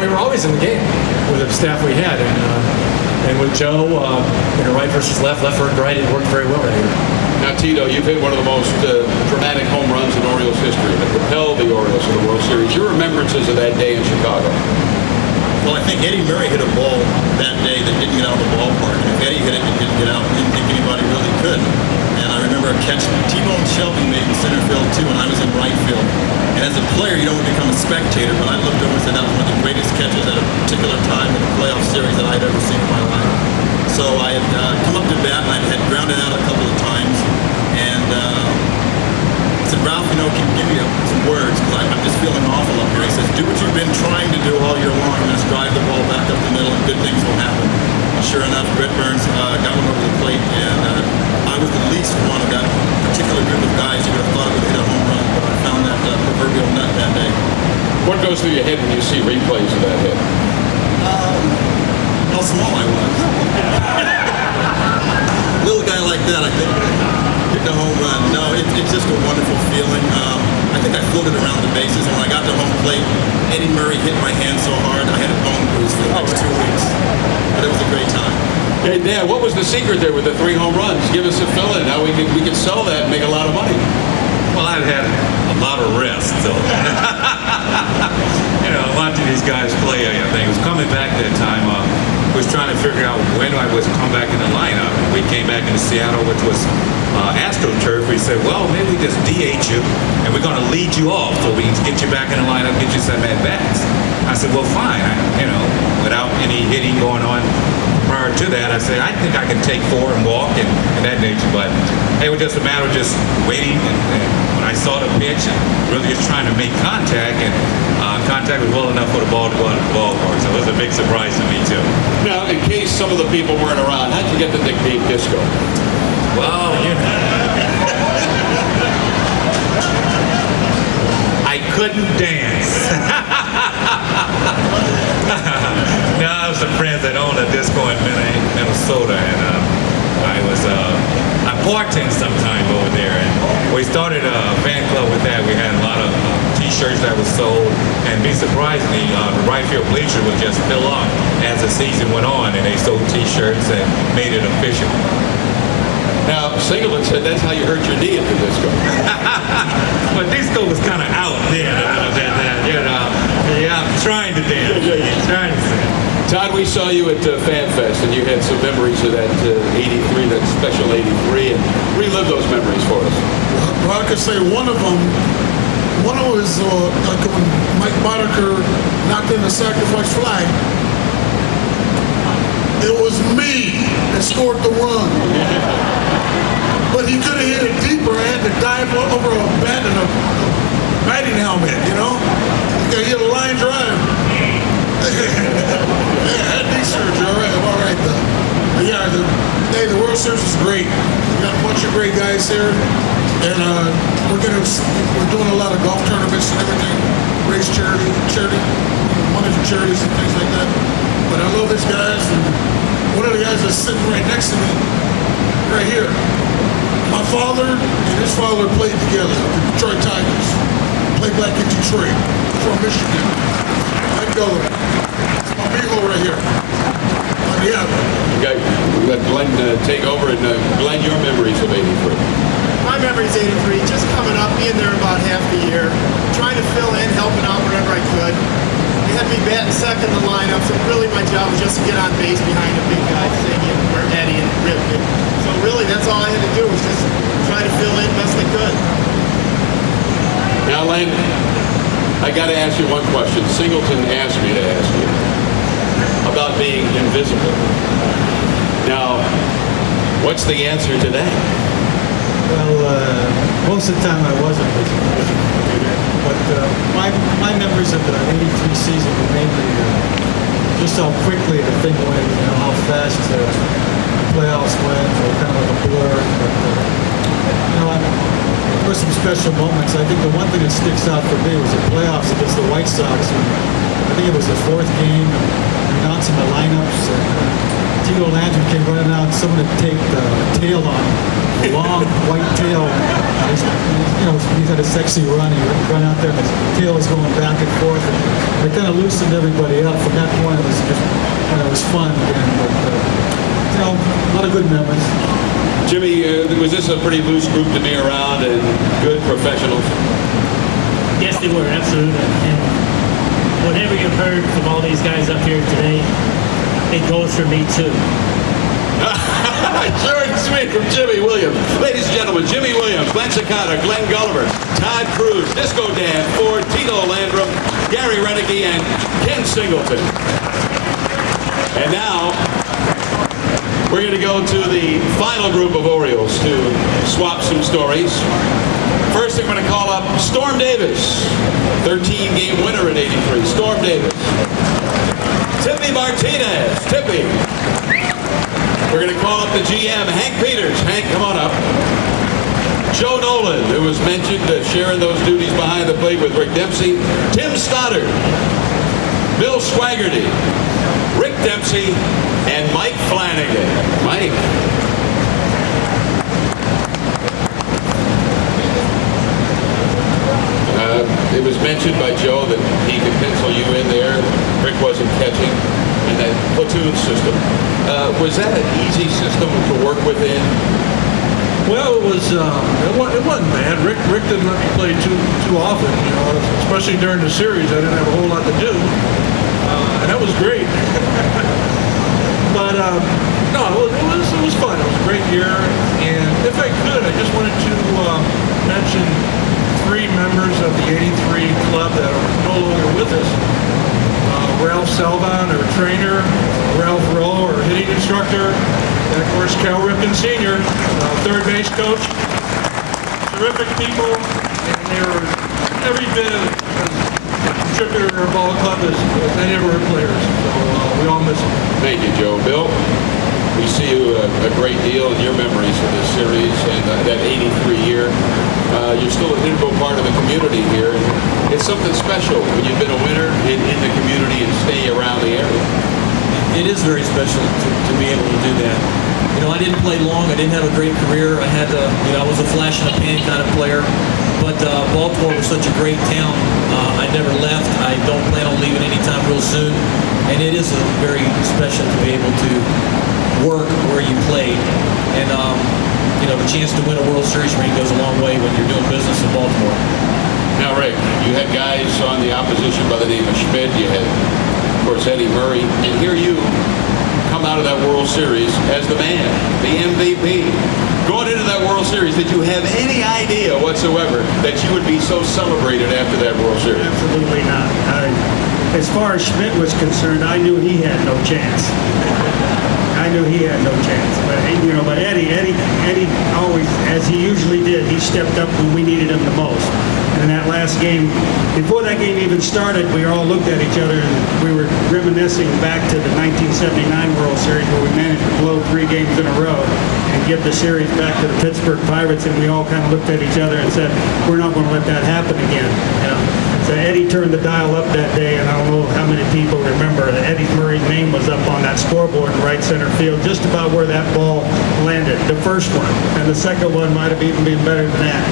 we were always in the game with the staff we had, and with Joe, right versus left versus right, it worked very well that year. Now, Tito, you've hit one of the most dramatic home runs in Orioles history that propelled the Orioles to the World Series. Your remembrances of that day in Chicago? Well, I think Eddie Murray hit a ball that day that didn't get out of the ballpark. And if Eddie hit it and didn't get out, we didn't think anybody really could. And I remember a catch T-Bone Shelby made in center field, too, and I was in right field. And as a player, you don't become a spectator, but I looked over and said that was one of the greatest catches at a particular time in a playoff series that I'd ever seen in my life. So I had come up to bat, and I had grounded out a couple of times. And I said, Ralph, can you give me some words? Because I'm just feeling awful up here. He says, do what you've been trying to do all year long, and just drive the ball back up the middle, and good things will happen. And sure enough, Brett Burns got one over the plate, and I was the least one of that particular group of guys who would have thought it would hit a home run, but I found that proverbial nut that day. What goes through your head when you see replays of that hit? How small I was. Little guy like that, I think, hitting a home run. No, it's just a wonderful feeling. I think I floated around the bases, and when I got to home plate, Eddie Murray hit my hand so hard, I had a bone bruise for the next 2 weeks. But it was a great time. Hey, Dan, what was the secret there with the 3 home runs? Give us a fill-in. How we could sell that and make a lot of money. Well, I've had a lot of rest, so watching these guys play, I think it was coming back that time. Was trying to figure out when I was come back in the lineup. We came back into Seattle, which was AstroTurf. We said, well, maybe we just DH you, and we're going to lead you off so we can get you back in the lineup, get you some at-bats. I said, well, fine. Without any hitting going on prior to that, I said, I think I can take 4 and walk and that nature. But it was just a matter of just waiting. And when I saw the pitch, and really just trying to make contact, and contact was well enough for the ball to go out of the ballpark. So it was a big surprise to me, too. Now, in case some of the people weren't around, how'd you get the nickname Disco? Well, I couldn't dance. No, I was some friends that owned a disco in Minnesota, and I bartended sometime over there, and we started a fan club with that. We had a lot of T-shirts that was sold, and be surprisingly, the right field bleacher would just fill up as the season went on, and they sold T-shirts and made it official. Now, Singleton said that's how you hurt your knee at the disco. But disco was kind of out then, I'm trying to dance, trying to sing. Todd, we saw you at Fan Fest, and you had some memories of that 83, that special 83, and relive those memories for us. Well, I could say one of them was like when Mike Boddicker knocked in the sacrifice fly. It was me that scored the run. But he could have hit it deeper. I had to dive over a bat and a batting helmet, He hit a line drive. I had knee surgery, all right though. But yeah, the World Series is great. We got a bunch of great guys here. And we're doing a lot of golf tournaments and everything, raise charity, money for charities and things like that. But I love these guys, and one of the guys that's sitting right next to me, right here. My father and his father played together, the Detroit Tigers. Played back in Detroit, from Michigan. Mike Dillon. It's my Beagle right here. Yeah. We got Glenn take over, and Glenn, your memories of 83. My memory is 83, just coming up, being there about half the year, trying to fill in, helping out wherever I could. They had me batting second in the lineup, so really my job was just to get on base behind the big guys, Siggy and Eddie and Ripken. So really, that's all I had to do was just try to fill in best I could. Now, Len, I got to ask you one question. Singleton asked me to ask you about being invisible. Now, what's the answer to that? Well, most of the time I wasn't visible. But my memories of the 83 season were mainly just how quickly the thing went, how fast the playoffs went, or kind of like a blur. But, there were some special moments. I think the one thing that sticks out for me was the playoffs against the White Sox. I think it was the 4th game, announcing the lineups, and Tito Landry came running out, someone had taped the tail on, a long white tail, and He had a sexy run. He would run out there, and his tail was going back and forth. And it kind of loosened everybody up. From that point, it was fun again. But a lot of good memories. Jimmy, was this a pretty loose group to be around and good professionals? Yes, they were, absolutely. And whatever you've heard from all these guys up here today, it goes for me too. Short and sweet from Jimmy Williams. Ladies and gentlemen, Jimmy Williams, Glenn Sakata, Glenn Gulliver, Todd Cruz, Disco Dan, Ford, Tito Landrum, Gary Renicky, and Ken Singleton. And now, we're going to go to the final group of Orioles to swap some stories. First, I'm going to call up Storm Davis, 13-game winner in '83. Storm Davis. Tippy Martinez. Tippy. We're going to call up the GM, Hank Peters. Hank, come on up. Joe Nolan, who was mentioned sharing those duties behind the plate with Rick Dempsey. Tim Stoddard. Bill Swaggerty. Rick Dempsey. And Mike Flanagan. Mike. It was mentioned by Joe that he could pencil you in there. Rick wasn't catching in that platoon system. Was that an easy system to work within? Well, it wasn't bad. Rick didn't let me play too often, especially during the series. I didn't have a whole lot to do, and that was great. But no, it was fun. It was a great year, and if I could, I just wanted to mention 3 members of the '83 club that are no longer with us. Ralph Salvan, our trainer, Ralph Rowe, our hitting instructor, and of course Cal Ripken Sr., third base coach. Terrific people, and they were every bit as contributor to our ball club as any of our players. So we all miss them. Thank you, Joe. Bill, we see you a great deal in your memories of this series and that '83 year. You're still an integral part of the community here. It's something special when you've been a winner in the community and stay around the area. It is very special to be able to do that. I didn't play long. I didn't have a great career. I had I was a flash in the pan kind of player. But Baltimore was such a great town. I never left. I don't plan on leaving anytime real soon. And it is very special to be able to work where you played. And the chance to win a World Series ring goes a long way when you're doing business in Baltimore. Now, Rick, you had guys on the opposition by the name of Schmidt. You had, of course, Eddie Murray. And here you come out of that World Series as the man, the MVP. Going into that World Series, did you have any idea whatsoever that you would be so celebrated after that World Series? Absolutely not. As far as Schmidt was concerned, I knew he had no chance. But Eddie always, as he usually did, he stepped up when we needed him the most. And in that last game, before that game even started, we all looked at each other and we were reminiscing back to the 1979 World Series where we managed to blow 3 games in a row and give the series back to the Pittsburgh Pirates, and we all kind of looked at each other and said, we're not going to let that happen again. So Eddie turned the dial up that day, and I don't know how many people remember that Eddie Murray's name was up on that scoreboard in right center field, just about where that ball landed, the first one. And the second one might have even been better than that.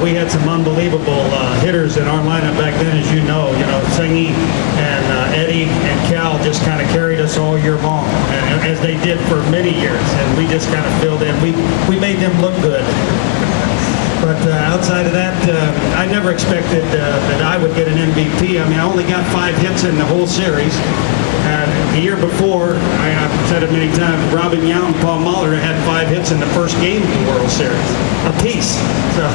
We had some unbelievable hitters in our lineup back then, as you know. Singy and Eddie and Cal just kind of carried us all year long, and as they did for many years. And we just kind of filled in. We made them look good. But outside of that, I never expected that I would get an MVP. I mean, I only got 5 hits in the whole series. The year before, I've said it many times, Robin Yount and Paul Muller had 5 hits in the first game of the World Series, apiece. So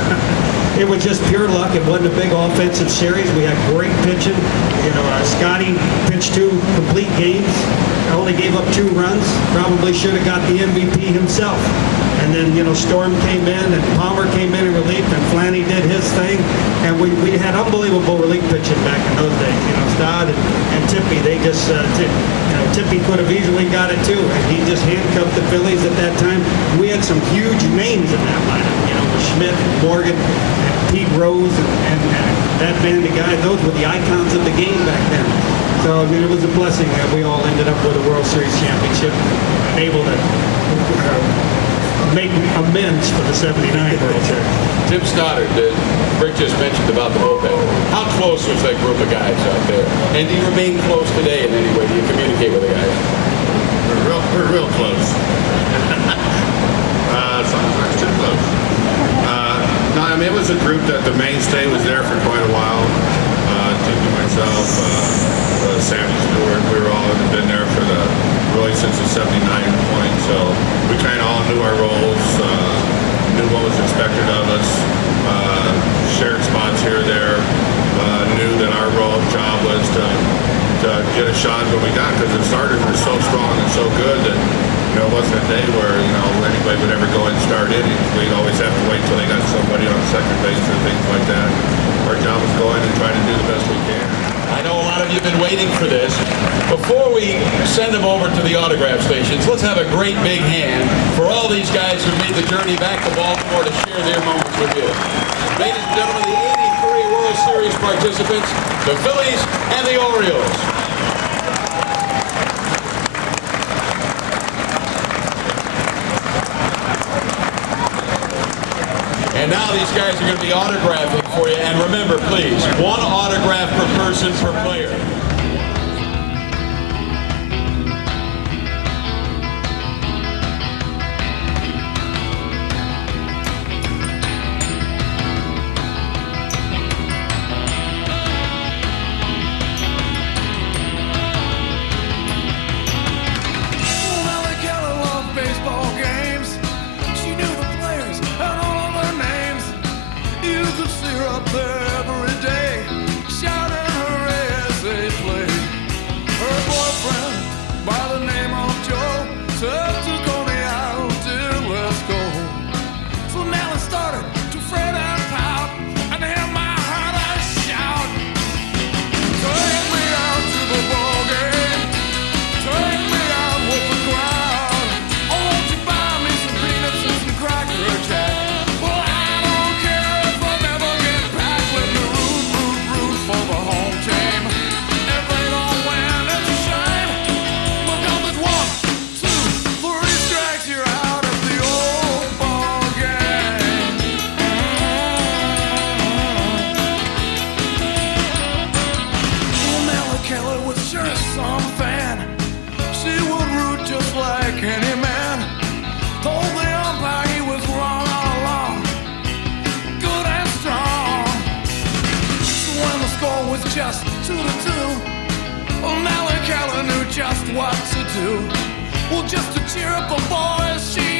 it was just pure luck. It wasn't a big offensive series. We had great pitching. Scotty pitched 2 complete games. Only gave up 2 runs. Probably should have got the MVP himself. And then, Storm came in and Palmer came in relief and Flanny did his thing. And we had unbelievable relief pitching back in those days. Stott and Tippy, they just, Tippy could have easily got it too. And he just handcuffed the Phillies at that time. We had some huge names in that lineup, with Schmidt, Morgan, and Pete Rose, and that band of guys. Those were the icons of the game back then. So, it was a blessing that we all ended up with a World Series championship and able to make amends for the 79 World Series. Tim Stoddard, Rick just mentioned about the bullpen. How close was that group of guys out there? And do you remain close today in any way? Do you communicate with the guys? We're real close. Sometimes too close. No, I mean, it was a group that the mainstay was there for quite a while. Timmy, myself, Sam Stewart, we were all been there for really since the 79 point. So we kind of all knew our roles, knew what was expected of us, shared spots here or there, knew that our job was to get a shot when we got, because the starters were so strong and so good that it wasn't a day where anybody would ever go and start innings. We'd always have to wait till they got somebody on second base or things like that. Our job is going and trying to do the best we can. I know a lot of you have been waiting for this. Before we send them over to the autograph stations, let's have a great big hand for all these guys who made the journey back to Baltimore to share their moments with you. Ladies and gentlemen, the 83 World Series participants, the Phillies and the Orioles. And now these guys are going to be autographing for you. And remember, please, one autograph per person per player. Just 2-2. Well, Nellie Keller knew just what to do. Well, just to cheer up the boys, she